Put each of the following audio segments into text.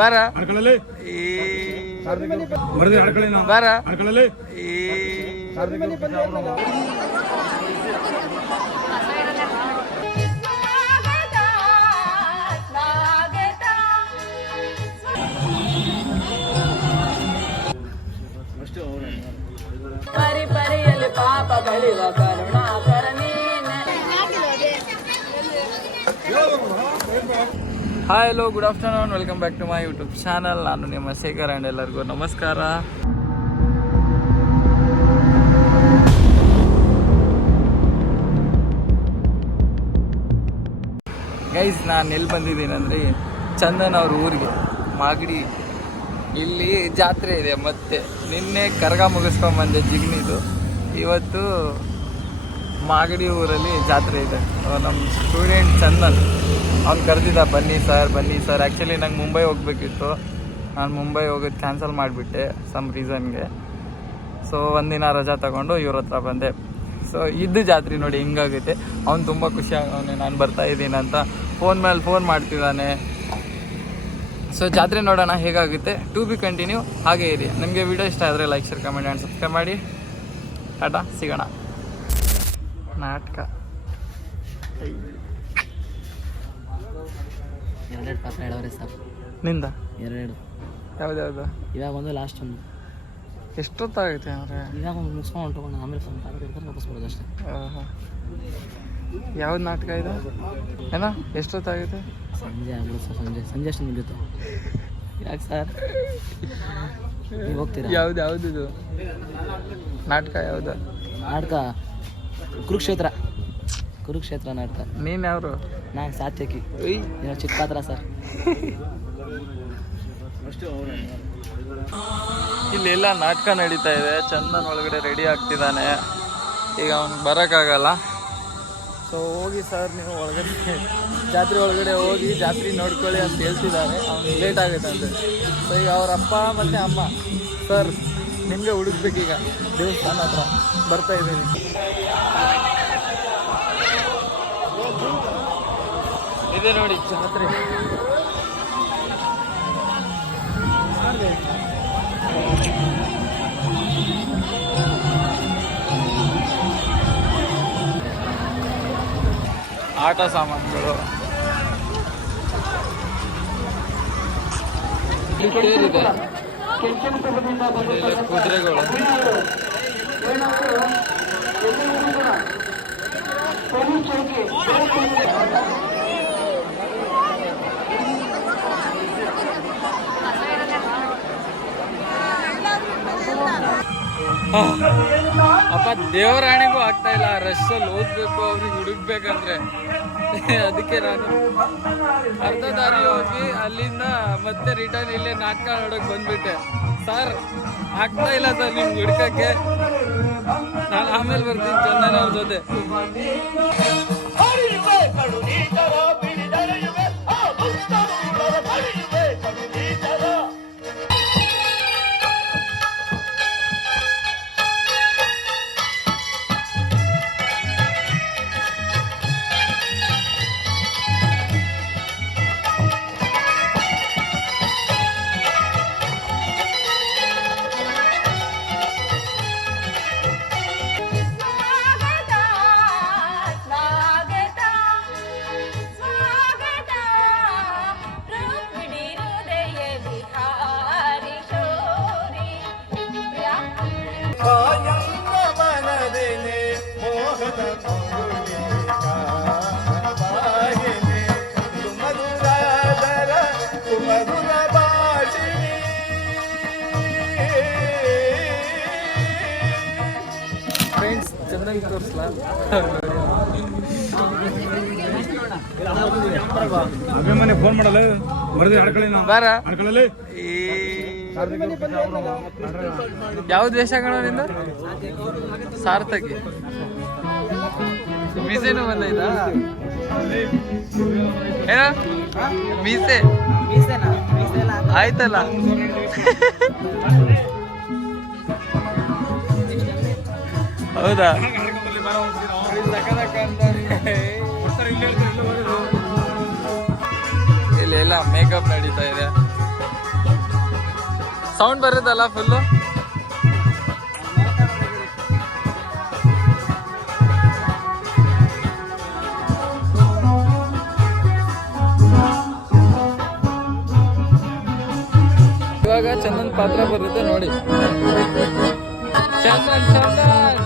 ಬಾರ ಬಾರ ಪರಿ ಪರಿಯಲ್ಲಿ ಪಾಪಗಳಿವ ಕರುಣಾಕರ hi hello good afternoon, welcome back to my YouTube channel. ನಾನು ನಿಮ್ಮ ಶೇಖರ್ ಆ್ಯಂಡ್ ಎಲ್ಲರಿಗೂ ನಮಸ್ಕಾರ. ಗೈಸ್, ನಾನು ಎಲ್ಲಿ ಬಂದಿದ್ದೀನಿ ಅಂದರೆ ಚಂದನ್ ಅವ್ರ ಊರಿಗೆ, ಮಾಗಡಿ. ಇಲ್ಲಿ ಜಾತ್ರೆ ಇದೆ. ಮತ್ತು ನಿನ್ನೆ ಕರಗ ಮುಗಿಸ್ಕೊಂಬಂದೆ ಜಿಗ್ನಿದು. ಇವತ್ತು ಮಾಗಡಿ ಊರಲ್ಲಿ ಜಾತ್ರೆ ಇದೆ. ನಮ್ಮ ಸ್ಟೂಡೆಂಟ್ ಚಂದನ್ ಅವ್ನು ಕರೆದಿದ್ದ, ಬನ್ನಿ ಸರ್. ಆ್ಯಕ್ಚುಲಿ ನಂಗೆ ಮುಂಬೈ ಹೋಗ್ಬೇಕಿತ್ತು. ನಾನು ಮುಂಬೈ ಹೋಗೋದು ಕ್ಯಾನ್ಸಲ್ ಮಾಡಿಬಿಟ್ಟೆ ಸಮ್ ರೀಸನ್ಗೆ. ಸೊ ಒಂದಿನ ರಜಾ ತಗೊಂಡು ಇವ್ರ ಹತ್ರ ಬಂದೆ. ಸೊ ಇದು ಜಾತ್ರೆ ನೋಡಿ ಹಿಂಗಾಗುತ್ತೆ. ಅವ್ನು ತುಂಬ ಖುಷಿಯಾಗವನೆ ನಾನು ಬರ್ತಾ ಇದ್ದೀನಿ ಅಂತ. ಫೋನ್ ಮೇಲೆ ಫೋನ್ ಮಾಡ್ತಿದ್ದಾನೆ. ಸೊ ಜಾತ್ರೆ ನೋಡೋಣ ಹೇಗಾಗುತ್ತೆ. To be continued. ಹಾಗೇ ಇರಿ. ನಿಮಗೆ ವಿಡಿಯೋ ಇಷ್ಟ ಆದರೆ like, share, comment and subscribe ಮಾಡಿ. ಟಾಟಾ, ಸಿಗೋಣ. ನಾಟಕ 2 ಪಾತ್ರ ಹೇಳವ್ರೆ ಸರ್. ನಿಂದ 2 ಯಾವ್ದು? ಇವಾಗ ಒಂದು ಲಾಸ್ಟ್ ಒಂದು. ಎಷ್ಟೊತ್ತಾಗುತ್ತೆ ಅಂದರೆ? ಇವಾಗ ಒಂದು ಮುಗಿಸ್ಕೊಂಡು ಹೊಂಟೋಗೋಣ, ಆಮೇಲೆ ಸ್ವಲ್ಪ ವಾಪಸ್ ಬರೋದು ಅಷ್ಟೇ. ಯಾವ್ದು ನಾಟಕ ಇದು? ಏನೋ ಎಷ್ಟೊತ್ತಾಗುತ್ತೆ? ಸಂಜೆ ಆಗ್ಬಿಡು ಸರ್. ಸಂಜೆ ಅಷ್ಟು ಮುಗಿಯುತ್ತೆ. ಯಾಕೆ ಸರ್ ನೀವು ಹೋಗ್ತೀರಾ? ಯಾವ್ದು ನಾಟಕ? ಯಾವುದು ನಾಟಕ? ಕುರುಕ್ಷೇತ್ರ ನಾಟಕ. ನೀನು ಯಾರು? ನಾನು ಸಾತ್ಯಕಿ. ಚಿಕ್ಕ ಪಾತ್ರ ಸರ್. ಇಲ್ಲೆಲ್ಲ ನಾಟಕ ನಡೀತಾ ಇದೆ. ಚಂದನ್ ಒಳಗಡೆ ರೆಡಿ ಆಗ್ತಿದ್ದಾನೆ. ಈಗ ಅವ್ನಿಗೆ ಬರೋಕ್ಕಾಗಲ್ಲ. ಸೊ ಹೋಗಿ ಸರ್, ನೀವು ಒಳಗಡೆ ಜಾತ್ರೆ ಒಳಗಡೆ ಹೋಗಿ ಜಾತ್ರೆ ನೋಡ್ಕೊಳ್ಳಿ ಅಂತ ಹೇಳ್ತಿದ್ದಾರೆ. ಅವ್ನಿಗೆ ಲೇಟ್ ಆಗುತ್ತೆ ಅಂತ. ಸೊ ಈಗ ಅವ್ರ ಅಪ್ಪ ಮತ್ತು ಅಮ್ಮ, ಸರ್ ನಿಮಗೆ ಹುಡುಕ್ಬೇಕೀಗ ದೇವಸ್ಥಾನ ಹತ್ರ ಬರ್ತಾ ಇದ್ದೀನಿ. ಇದೆ ನೋಡಿ ಜಾತ್ರೆ. ಆಟ ಸಾಮಾನುಗಳು ಇದೆ. ಕುದುರೆಗಳು. ಅಪ್ಪ ದೇವರಾಣೆಗೂ ಆಗ್ತಾ ಇಲ್ಲ. ರಶ್ಶಲ್ಲಿ ಓದ್ಬೇಕು, ಅವ್ರಿಗೆ ಹುಡುಕ್ಬೇಕಂದ್ರೆ. ಅದಕ್ಕೆ ನಾನು ಅರ್ಧ ದಾರಿ ಹೋಗಿ ಅಲ್ಲಿಂದ ಮತ್ತೆ ರಿಟರ್ನ್ ಇಲ್ಲೇ ನಾಟಕ ನೋಡೋಕೆ ಬಂದ್ಬಿಟ್ಟೆ. ಸರ್ ಆಗ್ತಾ ಇಲ್ಲ ಸರ್ ನಿಮ್ಗೆ ಹುಡ್ಕಕ್ಕೆ. ನಾನು ಆಮೇಲೆ ಬರ್ತೀನಿ ಚಂದನ್ ಅವ್ರ ಜೊತೆ. ಫ್ರೆಂಡ್ಸ್ ಚೆನ್ನಾಗಿ ತೋರಿಸ್ಲಾ? ಅಭಿಮಾನಿ ಫೋನ್ ಮಾಡಲ್ಲ ಬಾರ. ಯಾವ ದೇಶ ಕಣೋನಿಂದ? ಸಾರ್ಥಕಿ. ಮೀಸೆನೂ ಬಂದೈತಾ? ಏನ ಮೀಸೆ ಆಯ್ತಲ್ಲ. ಹೌದಾ? ಇಲ್ಲೆಲ್ಲ ಮೇಕಪ್ ನಡೀತಾ ಇದೆ. ಸೌಂಡ್ ಬರುತ್ತಲ್ಲ ಫುಲ್ಲು. ಇವಾಗ ಚಂದನ್ ಪಾತ್ರ ಬರುತ್ತೆ ನೋಡಿ. ಚಂದನ್ ಚಂದನ್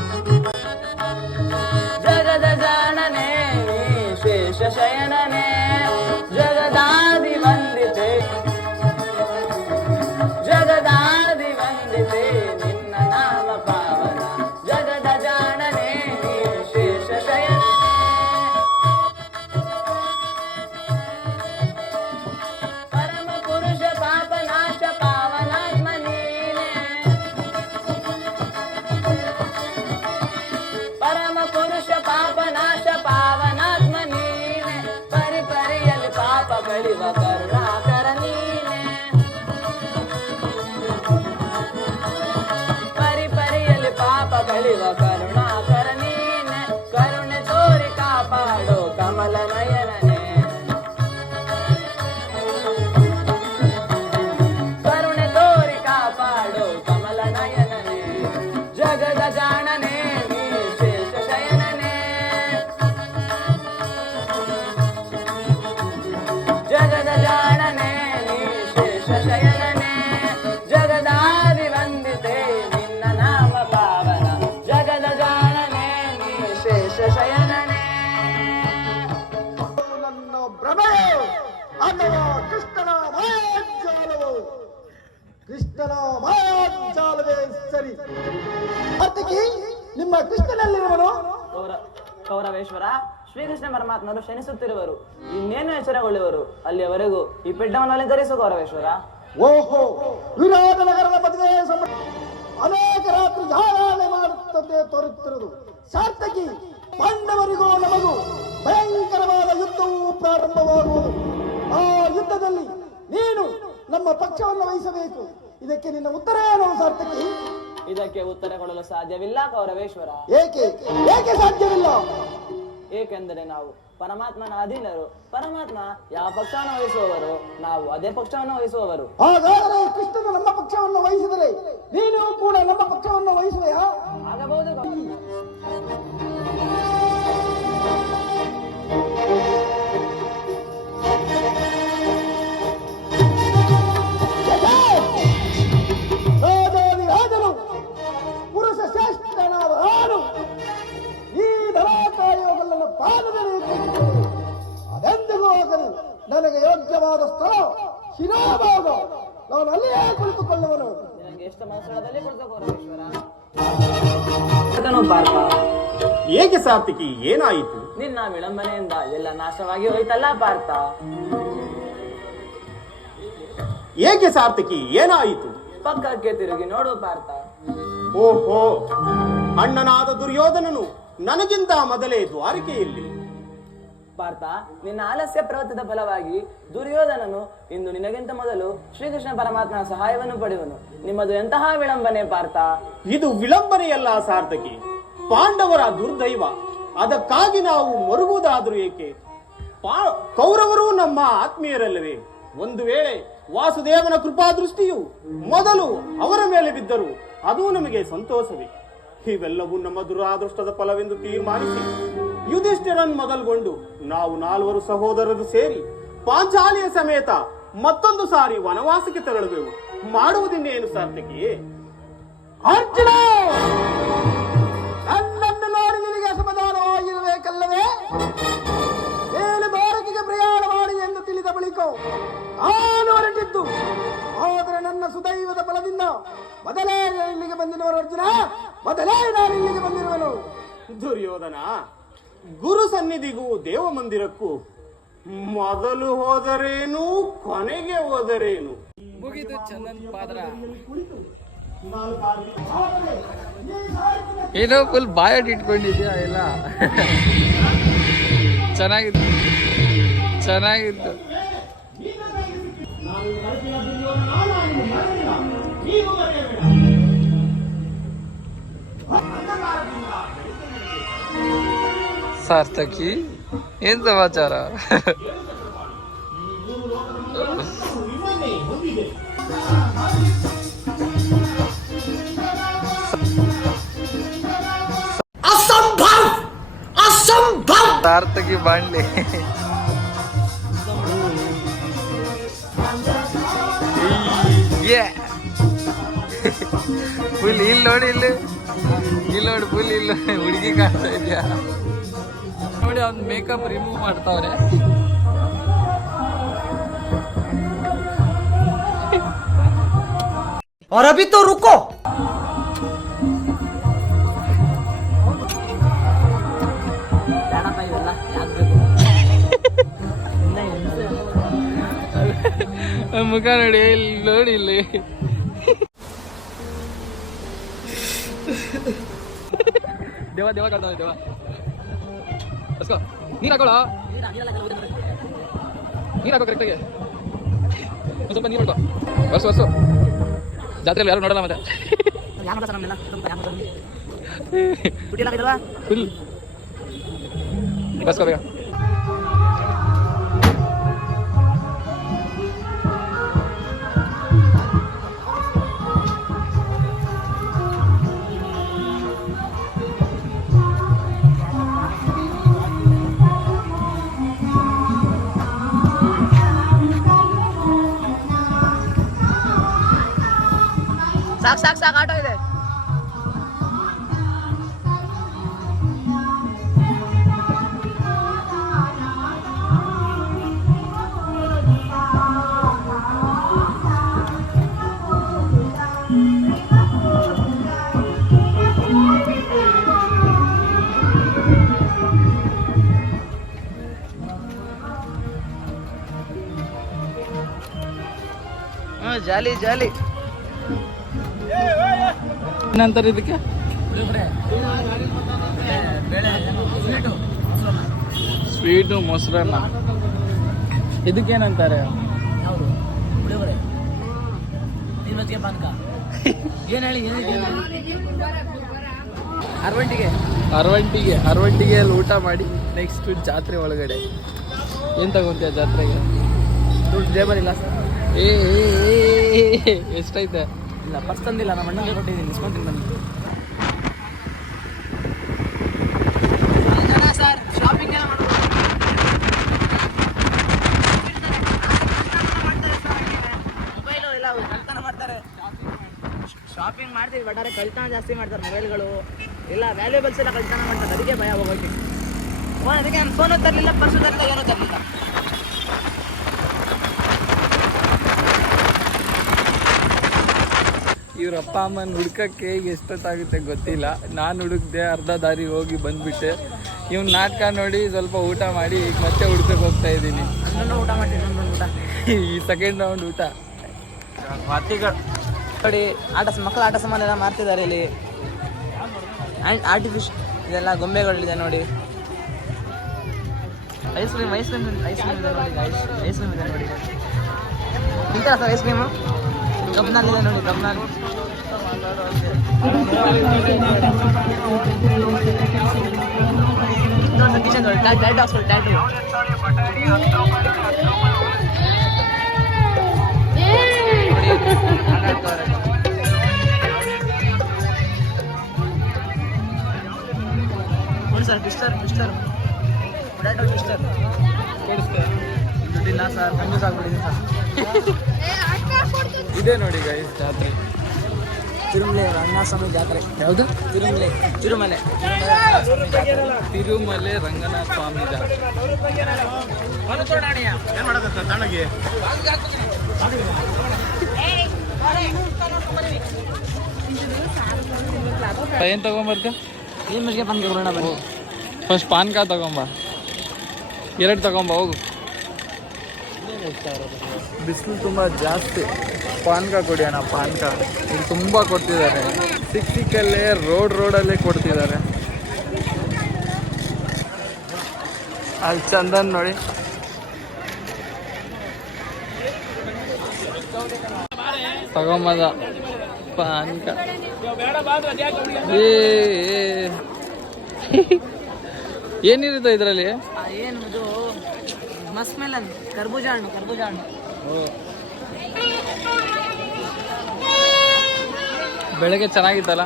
ಜಗದ ಜಾಣನೆ ಶೇಷ ಶಯನನೆ ಜಗದಾದಿ ವಂದಿತೆ ಜಗದಾದಿ ವಂದಿತೆ ನಿನ್ನ ನಾಮ ಪಾವನ ಜಗದ ಜಾಣನೆ ಶೇಷ ಶಯನನೆ ಪರಮ ಪುರುಷ ಪಾಪನಾಶ ಪಾವನಾತ್ಮ ನೀನೆ ಪರಮ ಪುರುಷ ಪಾಪನಾಶ ಪಾವನಾತ್ಮ ನೀನೆ ಪರಿ ಪರಿಯಲ್ಲಿ ಪಾಪ ಕಳಿವ ಕರುಣಾಕರ ನೀನೆ ಪರಿ ಪರಿಯಲ್ಲಿ ಪಾಪ ಕಳಿವ ಕರುಣಾಕರ ನೀನೆ ಕರುಣೆ ತೋರಿ ಕಾಪಾಡೋ ಕಮಲ ನಯನನೆ ಕರುಣೆ ತೋರಿ ಕಾಪಾಡೋ ಕಮಲ ನಯನನೆ ಜಗದ ಜಾಣನೆ ನೀ ಶೇಷ ಶಯನನೆ ಜಗದ ಜಾಣನೆ ನೀ ಶೇಷ ಶಯನನೆ ಜಗದಾದಿ ವಂದಿತೆ ನಿನ್ನ ನಾಮ ಪಾವನ ಜಗದ ಜಾಣನೆ ನೀ ಶೇಷ ಶಯನನೆ ನನ್ನ ಭ್ರಮೆಯೋ ಅಥವಾ ಕೃಷ್ಣನ ಮಾಯಾಜಾಲವೋ ಕೃಷ್ಣನ ಮಾಯಾಜಾಲವೇ ಸರಿ. ಅತ್ತಿಗೆ ನಿಮ್ಮ ಕೃಷ್ಣನಲ್ಲಿರುವನು ಕೌರವೇಶ್ವರ ಶ್ರೀಕೃಷ್ಣ ಪರಮಾತ್ಮರು ಶನಿಸುತ್ತಿರುವರು, ಇನ್ನೇನು ಎಚ್ಚರಗೊಳ್ಳುವರು, ಅಲ್ಲಿಯವರೆಗೂ ಈ ಪೆಡ್ಡವನ್ನು ಅಲಂಕರಿಸು ಕೌರವೇಶ್ವರ. ಓಹೋ, ವಿರಾಟ ನಗರದ ಮದುವೆ ಅನೇಕ ರಾತ್ರಿ ಜಾಗರಣೆ ಮಾಡುತ್ತಂತೆ ತೋರುತ್ತಿರುವುದು ಸಾರ್ಥಕಿ. ಪಾಂಡವರಿಗೂ ನಮಗೂ ಭಯಂಕರವಾದ ಯುದ್ಧವೂ ಪ್ರಾರಂಭವಾಗುವುದು. ಆ ಯುದ್ಧದಲ್ಲಿ ನೀನು ನಮ್ಮ ಪಕ್ಷವನ್ನು ವಹಿಸಬೇಕು. ಇದಕ್ಕೆ ನಿನ್ನ ಉತ್ತರ ಏನು ಸಾರ್ಥಕಿ? ಇದಕ್ಕೆ ಉತ್ತರ ಕೊಡಲು ಸಾಧ್ಯವಿಲ್ಲ ಕೌರವೇಶ್ವರ. ಏಕೆ ಏಕೆ ಸಾಧ್ಯವಿಲ್ಲ? ಏಕೆಂದರೆ ನಾವು ಪರಮಾತ್ಮನ ಅಧೀನರು. ಪರಮಾತ್ಮ ಯಾವ ಪಕ್ಷವನ್ನು ವಹಿಸುವವರು, ನಾವು ಅದೇ ಪಕ್ಷವನ್ನು ವಹಿಸುವವರು. ಹಾಗಾದರೆ ಕೃಷ್ಣನು ನಮ್ಮ ಪಕ್ಷವನ್ನು ವಹಿಸಿದರೆ ನೀನು ಕೂಡ ನಮ್ಮ ಪಕ್ಷವನ್ನು ವಹಿಸುವೆಯಾ? ಆಗಬಹುದು. ರಾಜರು ಪುರುಷ ಶ್ರೇಷ್ಠನಾದ ನಾನು ಈ ಧರಾಕಾಯೋಗಲ್ಲನ್ನು ಪಾದದಲ್ಲಿ ಅದೆಂದಿಗೂ ಆಗಲು ನನಗೆ ಯೋಗ್ಯವಾದ ಸ್ಥಳ ಶಿರಾಭಾಗ. ನಾನು ಅಲ್ಲಿಯೇ ಕುಳಿತುಕೊಳ್ಳುವನು. ನಿನಗೆ ಎಷ್ಟು ಮನಸ್ಸಳದಲ್ಲಿ ಕೊಡ್ತ ಕೌರವೇಶ್ವರ. ಪಾರ್ಥ, ಏಕೆ ಸಾರ್ಥಕಿ, ಏನಾಯಿತು? ನಿನ್ನ ವಿಳಂಬನೆಯಿಂದ ಎಲ್ಲ ನಾಶವಾಗಿ ಹೋಯ್ತಲ್ಲ ಪಾರ್ಥ. ಏಕೆ ಸಾರ್ಥಕಿ, ಏನಾಯಿತು? ಪಕ್ಕಕ್ಕೆ ತಿರುಗಿ ನೋಡು ಪಾರ್ಥ. ಓಹೋ, ಅಣ್ಣನಾದ ದುರ್ಯೋಧನನು ನನಗಿಂತ ಮೊದಲೇ ದ್ವಾರಕೆಯಲ್ಲಿ. ಪಾರ್ಥ, ನಿನ್ನ ಆಲಸ್ಯ ಪ್ರವೃತ್ತದ ಫಲವಾಗಿ ದುರ್ಯೋಧನನು ಇಂದು ನಿನಗಿಂತ ಮೊದಲು ಶ್ರೀಕೃಷ್ಣ ಪರಮಾತ್ಮನ ಸಹಾಯವನ್ನು ಪಡೆಯುವನು. ನಿಮ್ಮದು ಎಂತಹ ವಿಳಂಬನೆ ಪಾರ್ಥ? ಇದು ವಿಳಂಬನೆಯಲ್ಲ ಸಾರ್ಥಕಿ, ಪಾಂಡವರ ದುರ್ದೈವ. ಅದಕ್ಕಾಗಿ ನಾವು ಮರುಗುವುದಾದರೂ ಏಕೆ? ಕೌರವರು ನಮ್ಮ ಆತ್ಮೀಯರಲ್ಲವೇ? ಒಂದು ವೇಳೆ ವಾಸುದೇವನ ಕೃಪಾದೃಷ್ಟಿಯು ಮೊದಲು ಅವರ ಮೇಲೆ ಬಿದ್ದರು, ಅದು ನಮಗೆ ಸಂತೋಷವೇ. ಇವೆಲ್ಲವೂ ನಮ್ಮ ದುರಾದೃಷ್ಟದ ಫಲವೆಂದು ತೀರ್ಮಾನಿಸಿ ಯುಧಿಷ್ಠಿರನ್ ಮೊದಲ್ಗೊಂಡು ನಾವು 4 ಸಹೋದರರು ಸೇರಿ ಪಾಂಚಾಲಿಯ ಸಮೇತ ಮತ್ತೊಂದು ಸಾರಿ ವನವಾಸಕ್ಕೆ ತೆರಳುವೆವು. ಮಾಡುವುದಿನ್ನೇನು ಸಾರ್ಥಕಿ? ಅರ್ಜುನ, ನನ್ನನ್ನು ನೋಡಿ ನಿನಗೆ ಅಸಮಾಧಾನವಾಗಿರಬೇಕಲ್ಲವೇ? ಏನು ದ್ವಾರಕೆಗೆ ಪ್ರಯಾಣ ಮಾಡಿ ಎಂದು ತಿಳಿದ ಬಳಿಕ ನಾನು ಹೊರಟಿದ್ದು. ಆದರೆ ನನ್ನ ಸುದೈವದ ಫಲದಿಂದ ಮೊದಲೇ ಇಲ್ಲಿಗೆ ಬಂದಿರುವನು ಅರ್ಜುನ, ಮೊದಲೇ ನಾನು ಇಲ್ಲಿಗೆ ಬಂದಿರುವನು. ದುರ್ಯೋಧನ, ಗುರು ಸನ್ನಿಧಿಗೂ ದೇವ ಮಂದಿರಕ್ಕೂ ಮೊದಲು ಹೋದರೇನು, ಕೊನೆಗೆ ಹೋದರೇನು? ಮುಗಿದು ಚಂದನ್ ಪಾತ್ರ. ಆದರೆ ಏನೋ ಫುಲ್ ಬಾಯಟ್ ಇಟ್ಕೊಂಡಿದ್ಯಾ ಎಲ್ಲ. ಚೆನ್ನಾಗಿತ್ತು ಚೆನ್ನಾಗಿತ್ತು. ಸಾರ್ಥಕಿ, ಏನ್ ಸಮಾಚಾರ? ಬಾಂಡ್ಲಿ. ಫುಲ್ ಇಲ್ಲಿ ನೋಡಿ, ಇಲ್ಲಿ ನೋಡಿ ಫುಲ್ ಇಲ್ಲಿ ಹುಡುಗಿ ಕಾಣ್ತಾ ಇದೆಯಾ ನೋಡಿ. ಅವ್ನ ಮೇಕಪ್ ರಿಮೂವ್ ಮಾಡ್ತಾವ್ರೆ. और अभी तो रुको. ಮುಖ ನೋಡಿ, ಇಲ್ಲಿ ನೋಡಿ, ಇಲ್ಲಿ ದೇವ ದೇವ ಕಾಣ್ತಾವೆ. ದೇವ ಅಸ್ಕೋ ನೀರು ಹಾಕೋಳ, ನೀರು ಹಾಕೋ ಕರೆಕ್ಟಾಗಿ. ಒಂದು ಸ್ವಲ್ಪ ನೀರು ಹಾಕೋ. ವರ್ಷು ಜಾತ್ರೆಯಲ್ಲಿ ಯಾರು ನೋಡಲ್ಲ ಮತ್ತೆ. ಫುಲ್ ಬಸ್ಕೋ ಬೇಗ. ಸಾಕು ಆಟೋ ಇದೆ. ಜಾಲಿ ಜಾಲಿ. ಏನಂತಾರೆ ಇದಕ್ಕೆ? ಸ್ವೀಟು ಮೊಸರನ್ನ. ಇದಕ್ಕೇನಂತಾರೆ? ಅರವಂಟಿಗೆ ಊಟ ಮಾಡಿ ನೆಕ್ಸ್ಟ್ ಜಾತ್ರೆ ಒಳಗಡೆ ಏನ್ ತಗೊಂತೀಯ ಜಾತ್ರೆಗೆ? ದುಡ್ಡು ಜೇಬರ್ ಇಲ್ಲ ಸರ್. ಎಷ್ಟೈತೆ? ಇಲ್ಲ ಪರ್ಸ್ ತಂದಿಲ್ಲ, ನಮ್ಮ ಅಣ್ಣಗೆ ಕೊಟ್ಟಿದ್ದೀನಿ, ಇಸ್ಕೊಂತೀನಿ ಬನ್ನಿ. ಸರ್ ಶಾಪಿಂಗ್ ಎಲ್ಲ ಮೊಬೈಲು ಎಲ್ಲ ಕಳ್ತನ ಮಾಡ್ತಾರೆ. ಶಾಪಿಂಗ್ ಮಾಡ್ತೀವಿ ಬಟ್ ಕಳ್ತನ ಜಾಸ್ತಿ ಮಾಡ್ತಾರೆ. ಮೊಬೈಲ್ಗಳು ಎಲ್ಲ ವ್ಯಾಲ್ಯೂಬಲ್ಸ್ ಎಲ್ಲ ಕಳ್ತನ ಮಾಡ್ತಾರೆ. ಅದಕ್ಕೆ ಭಯ ಹೋಗೋಕ್ಕೆ. ಅದಕ್ಕೆ ನಾನು ಫೋನು ತರಲಿಲ್ಲ, ಪರ್ಸು ತರಲಿಲ್ಲ, ಏನೂ ತರಲಿಲ್ಲ. ಇವ್ರ ಅಪ್ಪ ಅಮ್ಮನ ಹುಡ್ಕಕ್ಕೆ ಎಷ್ಟೊತ್ತಾಗುತ್ತೆ ಗೊತ್ತಿಲ್ಲ. ನಾನು ಹುಡುಕ್ದೆ, ಅರ್ಧ ದಾರಿ ಹೋಗಿ ಬಂದ್ಬಿಟ್ಟೆ. ಇವ್ನ ನಾಟಕ ನೋಡಿ ಸ್ವಲ್ಪ ಊಟ ಮಾಡಿ ಈಗ ಮತ್ತೆ ಹುಡ್ಕಕ್ಕೆ ಹೋಗ್ತಾ ಇದ್ದೀನಿ. ಊಟ ಮಾಡ್ತೀನಿ ಊಟ. ಈ ಸೆಕೆಂಡ್ ರೌಂಡ್ ಊಟ. ನೋಡಿ ಮಕ್ಕಳ ಆಟ ಸಾಮಾನು ಎಲ್ಲ ಮಾರ್ತಿದ್ದಾರೆ ಇಲ್ಲಿ. ಆರ್ಟಿಫಿಷ್ ಇದೆಲ್ಲ ಗೊಂಬೆಗಳಿದೆ ನೋಡಿ. ಐಸ್ ಕ್ರೀಮ್ ಇದೆ ನೋಡಿ. ಐಸ್ ಕ್ರೀಮ್ ಇದೆ ನೋಡಿ. ತಿಂತಾರ ಸರ್ ಐಸ್ ಕ್ರೀಮು? ಕಬ್ನಲ್ಲಿದೆ ನೋಡಿ, ಕಬ್ನಲ್ಲಿ. ಕಿಚನ್ ನೋಡಿ, ಟ್ಯಾಟ್ ಹಾಕ್ಸ್ಕೊಳ್ಳಿ, ಟ್ಯಾಟ್. ನೋಡಿ ಸರ್, ಟ್ವಿಸ್ಟರ್ ಪೊಟ್ಯಾಟೊ ಟ್ವಿಸ್ಟರ್ ದುಡ್ಡಿಲ್ಲ ಸರ್, ಕನ್ಫ್ಯೂಸ್ ಆಗ್ಬಿಟ್ಟಿದೆ ಸರ್. ಇದೆ ನೋಡಿ ಗೈಸ್ ಜಾತ್ರೆ. ತಿರುಮಲೆ ರಂಗನಾಥಸ್ವಾಮಿ ಜಾತ್ರೆ. ಯಾವುದು? ತಿರುಮಲೆ ರಂಗನಾಥ ಸ್ವಾಮಿ ಜಾತ್ರೆ. ಏನ್ ಮಾಡೋದಂತ ತಣ್ಣಗೆ ಏನ್ ತಗೊಂಬರ್ತ? ನಿಮಗೆ ಬಂದು ಬರೋಣ ಬನ್ನಿ. ಫಸ್ಟ್ ಪಾನ್ಕ ತಗೊಂಬ, 2 ತಗೊಂಬ ಹೋಗು. ಬಿಸಿಲು ತುಂಬ ಜಾಸ್ತಿ. ಪಾನ್ಕ ಕುಡಿಯೋಣ. ಪಾನ್ಕ ಇಲ್ಲಿ ತುಂಬ ಕೊಡ್ತಿದ್ದಾರೆ. ಸಿಕ್ಕಲ್ಲೇ ರೋಡಲ್ಲೇ ಕೊಡ್ತಿದ್ದಾರೆ. ಅಲ್ಲಿ ಚಂದನ್ ನೋಡಿ. ತಗೊಂಬದ ಪಾನ್ಕ. ಏನಿರುತ್ತೆ ಇದರಲ್ಲಿ? ಏನು ಇದು ಮಸ್ಕ್ ಮೆಲನ್, ಕರ್ಬೂಜ ಹಣ್ಣು. ಬೆಳಗ್ಗೆ ಚೆನ್ನಾಗಿತ್ತಲ್ಲ.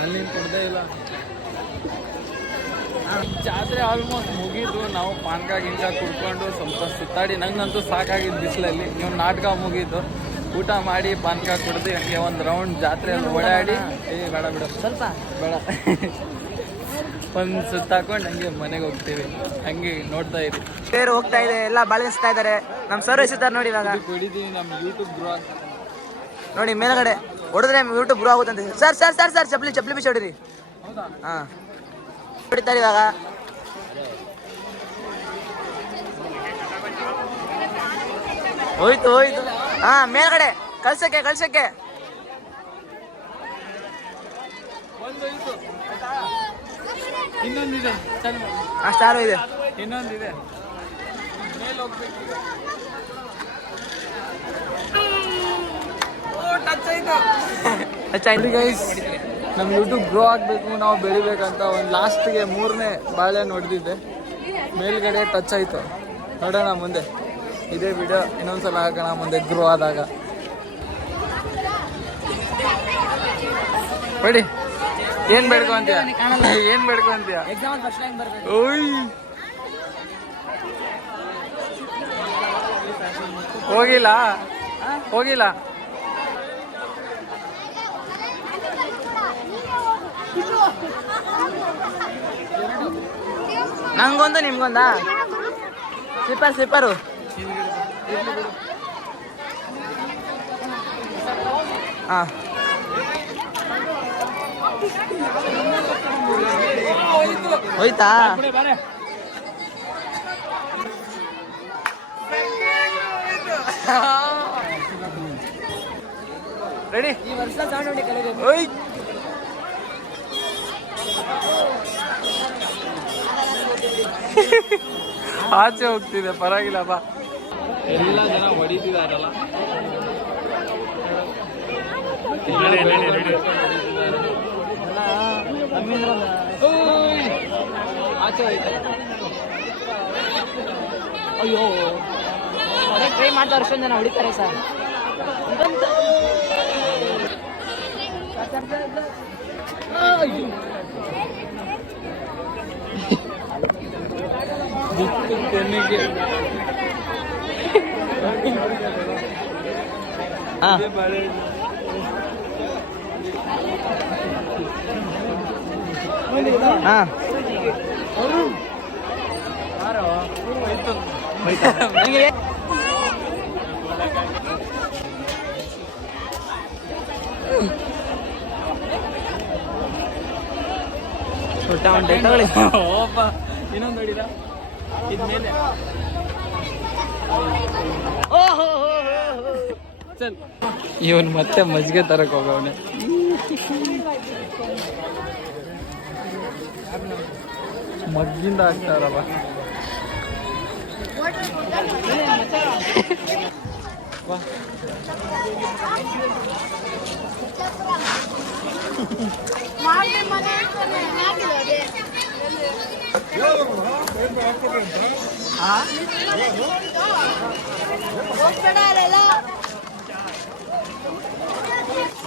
ಅಲ್ಲಿ ಕುಡ್ದೇ ಇಲ್ಲ. ಜಾತ್ರೆ ಆಲ್ಮೋಸ್ಟ್ ಮುಗೀತು. ನಾವು ಪಾನ್ಕ ಗಿಂಕ ಕುಡ್ಕೊಂಡು ಸ್ವಲ್ಪ ಸುತ್ತಾಡಿ, ನಂಗಂತೂ ಸಾಕಾಗಿದ್ದು ಬಿಸಿಲಲ್ಲಿ. ನೀವು ನಾಟಕ ಮುಗೀತು, ಊಟ ಮಾಡಿ ಪಾನ್ಕ ಕುಡ್ದು ಹಂಗೆ ಒಂದು ರೌಂಡ್ ಜಾತ್ರೆಯಲ್ಲಿ ಓಡಾಡಿ, ಬೇಡ ಬಿಡು ಸ್ವಲ್ಪ ಬೇಡ ಒಂದು ಸುತ್ತಾಕೊಂಡು ಹಂಗೆ ಮನೆಗೆ ಹೋಗ್ತೀವಿ. ಹಂಗೆ ನೋಡ್ತಾ ಇರಿ. ಬೇರೆ ಹೋಗ್ತಾ ಇದೆ, ಎಲ್ಲ ಬಾಳಿಸ್ತಾ ಇದ್ದಾರೆ. ನಮ್ಮ ಸರ್ ಎಸಿದ್ದಾರೆ ನೋಡಿ ಇವಾಗ. ಕುಡಿದೀವಿ, ನಮ್ಮ ಯೂಟ್ಯೂಬ್ ಗ್ರೋ ಆಗ್ತದೆ ನೋಡಿ ಮೇಲ್ಗಡೆ ಹೊಡೆದ್ರೆ ಯೂಟ್ಯೂಬ್ ಗ್ರೋ ಆಗುತ್ತಂತೆ. ಸರ್ ಸರ್ ಸರ್ ಸರ್ ಚಪ್ಪಲಿ ಬಿಚ್ಚಿ ಹೊಡಿರಿ. ಹಾಂ ಹೊಡಿತಾರೆ ಇವಾಗ. ಹೋಯ್ತು ಹಾಂ ಮೇಲ್ಗಡೆ ಕಳ್ಸಕ್ಕೆ ಇನ್ನೊಂದಿದೆ, ಅಷ್ಟಾರು ಇದೆ. ಇನ್ನೊಂದಿದೆ ಮೇಲೆ ಹೋಗ್ಬೇಕೀಗ. ಗೈಸ್, ನಮ್ಮ ಯೂಟ್ಯೂಬ್ ಗ್ರೋ ಆಗಬೇಕು, ನಾವು ಬೆಳಿಬೇಕಂತ ಒಂದು ಲಾಸ್ಟ್ಗೆ 3ನೇ ಬಾಳೆಹಣ್ಣು ಹೊಡೆದಿದ್ದೆ. ಮೇಲ್ಗಡೆ ಟಚ್ ಆಯಿತು. ನೋಡೋಣ ಮುಂದೆ ಇದೇ ವಿಡಿಯೋ ಇನ್ನೊಂದ್ಸಲ ಹಾಕೋಣ ಮುಂದೆ ಗ್ರೋ ಆದಾಗ. ಬೇಡಿ ಏನ್ ಬೇಡ್ಕೊಂತೀಯ? ಏನ್ ಬೇಡ್ಕೊಂತೀಯ? ಓಯ್ ಹೋಗಿಲ್ಲ ನಂಗೊಂದು ನಿಮ್ಗೊಂದಾ? ಸ್ಲಿಪ್ಪರು ಹಾಂ ಹೋಯ್ತಾ? ರೆಡಿ? ಈ ವರ್ಷ ಚಾಣುಂಡಿ ಕಲಿಬೇಕು. ಓಯ್ ಆಚೆ ಹೋಗ್ತಿದೆ, ಪರವಾಗಿಲ್ಲ ಬಾ. ಎಲ್ಲ ಜನ ಹೊಡಿತಿದಾರಲ್ಲ. ಆಚೆ ಹೋಯ್ತು. ಅಯ್ಯೋ ಟ್ರೈ ಮಾಡ್ತಾರೆ, ಅಷ್ಟೊಂದು ಜನ ಹೊಡಿತಾರೆ ಸರ್. ಇನ್ನೊಂದು ಹೊಡಿದ ಇದ್ಮೇಲೆ ಚಲ್. ಇವನು ಮತ್ತೆ ಮಜ್ಜಿಗೆ ತರಕ್ ಹೋಗವನೆ. ಮಗ್ಗಿಂದ ಆಗ್ತಾರಲ್ಲ.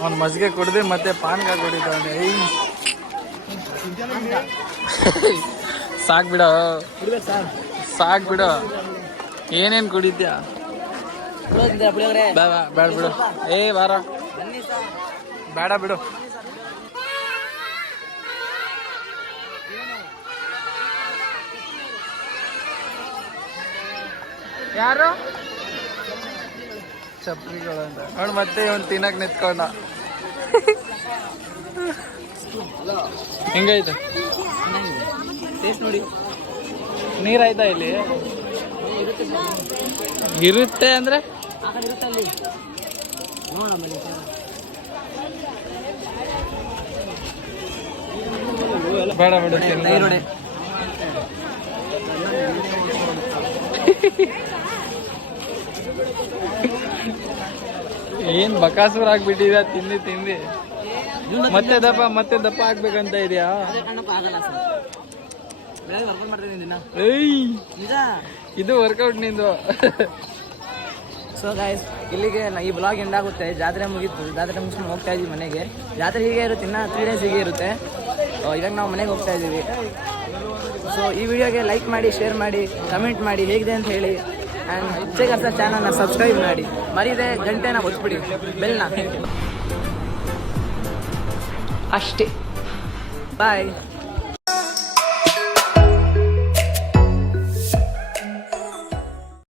ಅವ್ನು ಮಜ್ಜಿಗೆ ಕುಡ್ದು ಮತ್ತೆ ಪಾನ್ಕ ಕುಡಿತಾನೆ. ಸಾಕ್ ಬಿಡ ಏನೇನ್ ಕುಡಿದ್ಯಾ? ಬೇಡ ಬಿಡು. ಬಾರ ಬೇಡ ಬಿಡು. ಯಾರು ಚಪ್ರಿಗಳು ಅಂತ ನೋಡಿ ಮತ್ತೆ ಇವನ್ ತಿನ್ನಕ್ ನಿಂತ್ಕೊಂಡ. ಹೆಂಗೈತೆ ಟೇಸ್ಟ್ ನೋಡಿ. ನೀರಾಯ್ತಾ ಇಲ್ಲಿ? ಇರುತ್ತೆ ಅಂದ್ರೆ ಬೇಡ ಬಿಡು. ಏನ್ ಬಕಾಸೂರ್ ಆಗ್ಬಿಟ್ಟಿದ ತಿಂದಿ ಮತ್ತೆ ದಪ್ಪ ಆಗ್ಬೇಕಂತ ಇದೆಯಾ? ಇದು ವರ್ಕೌಟ್ ನಿಂದು. ಸೊ ಗೈಸ್, ಇಲ್ಲಿಗೆ ಈ ಬ್ಲಾಗ್ ಎಂಡ್ ಆಗುತ್ತೆ. ಜಾತ್ರೆ ಮುಗೀತು, ಜಾತ್ರೆ ಮುಗಿಸ್ಕೊಂಡು ಹೋಗ್ತಾ ಇದ್ದೀವಿ ಮನೆಗೆ. ಜಾತ್ರೆ ಹೀಗೆ ಇರುತ್ತೆ, ಇನ್ನು 3 days ಹೀಗೆ ಇರುತ್ತೆ. ಇವಾಗ ನಾವು ಮನೆಗೆ ಹೋಗ್ತಾ ಇದ್ದೀವಿ. ಸೊ ಈ ವಿಡಿಯೋಗೆ ಲೈಕ್ ಮಾಡಿ, ಶೇರ್ ಮಾಡಿ, ಕಮೆಂಟ್ ಮಾಡಿ ಹೇಗಿದೆ ಅಂತ ಹೇಳಿ. ಆ್ಯಂಡ್ ಇಚ್ಛೆಗರ್ಸ ಚಾನಲ್ನ ಸಬ್ಸ್ಕ್ರೈಬ್ ಮಾಡಿ, ಮರಿದೆ ಗಂಟೆನ ಒತ್ಬಿಡಿ, ಬೆಲ್ನ. ಅಷ್ಟೇ. ಬಾಯ್.